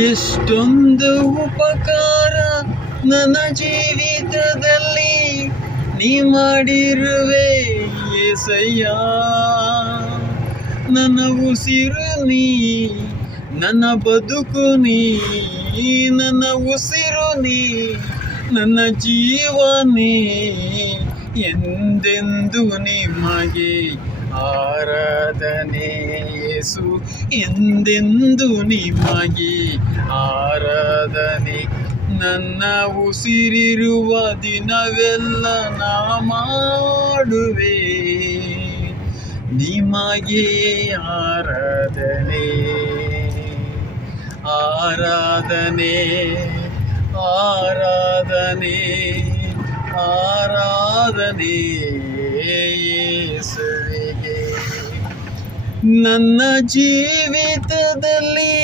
ಎಷ್ಟೊಂದು ಉಪಕಾರ ನನ್ನ ಜೀವಿತದಲ್ಲಿ ನೀ ಮಾಡಿರುವೆ ಏಸಯ್ಯ. ನನ್ನ ಉಸಿರು ನೀ, ನನ್ನ ಬದುಕು ನೀ, ನನ್ನ ಉಸಿರು ನೀ, ನನ್ನ ಜೀವನೇ. ಎಂದೆಂದು ನಿಮಗೆ ಆರಾಧನೆ ಯೇಸು, ಎಂದೆಂದು ನಿಮಗೆ ಆರಾಧನೆ. ನನ್ನ ಉಸಿರಿರುವ ದಿನವೆಲ್ಲ ನಾ ಮಾಡುವೆ ನಿಮಗೆ ಆರಾಧನೆ. ಆರಾಧನೆ ಆರಾಧನೆ ಆರಾಧನೆ ಯೇಸುವಿಗೆ. ನನ್ನ ಜೀವಿತದಲ್ಲಿ